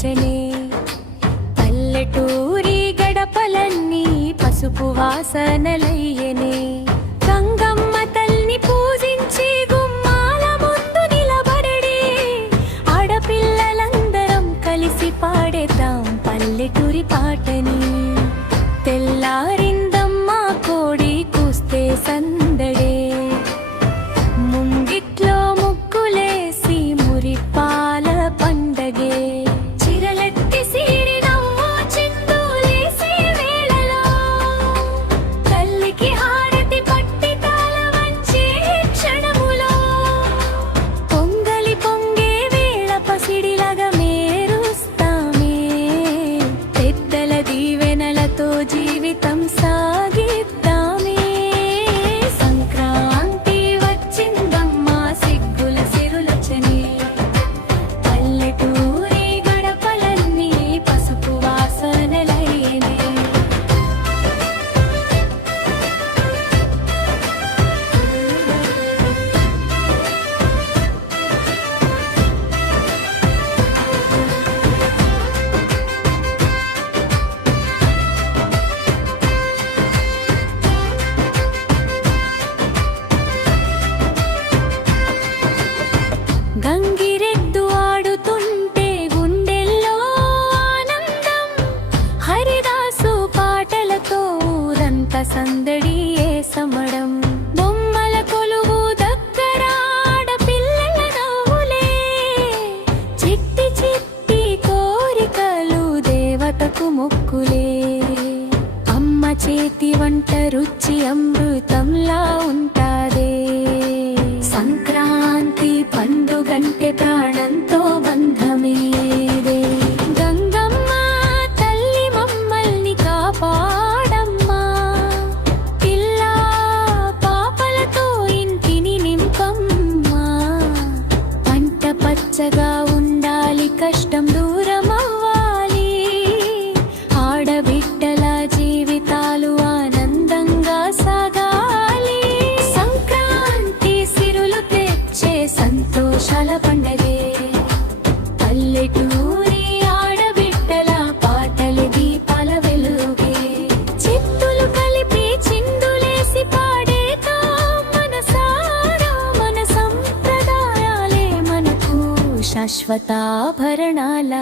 వచ్చనే. పల్లెటూరి గడపలన్నీ పసుపు వాసనలయ్యనే. గంగమ్మ తల్ని పూజించి గుమ్మాల ముందు నిలబడడే. ఆడపిల్లలందరం కలిసి పాడేద్దాం పల్లెటూరి పాటని. తెల్లారిందమ్మా కోడి కూస్తే సందడే. ముంగిట్లో ముగ్గులేసి మురిపాల పండగే. చిరలెత్తి సీరి నవ్వు చిందులేసే వేళలో తల్లికి హారతి పట్టి తాళ వంచే క్షణములో పొంగలి పొంగే వేళ పసిడిలాగా మేరుస్తామే. పెద్దల దీవెనలతో జీవితం సాగిద్దామే. సంక్రాంతి వచ్చిందమ్మా సిగ్గుల సిరులొచ్చనే. పల్లెటూరి గడపలన్నీ పసుపు వాసనలయ్యనే. గంగిరెద్దు ఆడుతుంటే గుండెల్లో ఆనందం. హరిదాసు పాటలతో ఊరంతా సందడి సమడం. బొమ్మల కొలువు దగ్గర ఆడపిల్లల నవ్వులే. చిట్టి చిట్టి కోరికలు దేవతకు మొక్కులే. అమ్మ చేతి వంట రుచి అమృతంలా ఉంటాదే. సంక్రాంతి పండుగంటే ప్రాణంతో బంధమేదే. గంగమ్మ తల్లి మమ్మల్ని కాపాడమ్మా. పిల్ల పాపలతో ఇంటిని నింపమ్మా. పంట పచ్చగా ఉండాలి, కష్టం దూరం అవ్వాలి. ఆడబిడ్డల జీవితాలు ఆనందంగా సాగాలి. సంక్రాంతి సిరులు తెచ్చే సంతోషాల పండగే. పల్లెటూరి ఆడబిడ్డల పాటలు దీపాల వెలుగే. చిత్తులు కలిపి చిందులేసి పాడేద్దాం మనసారా. మన సంప్రదాయాలే మనకు శాశ్వతాభరణాల.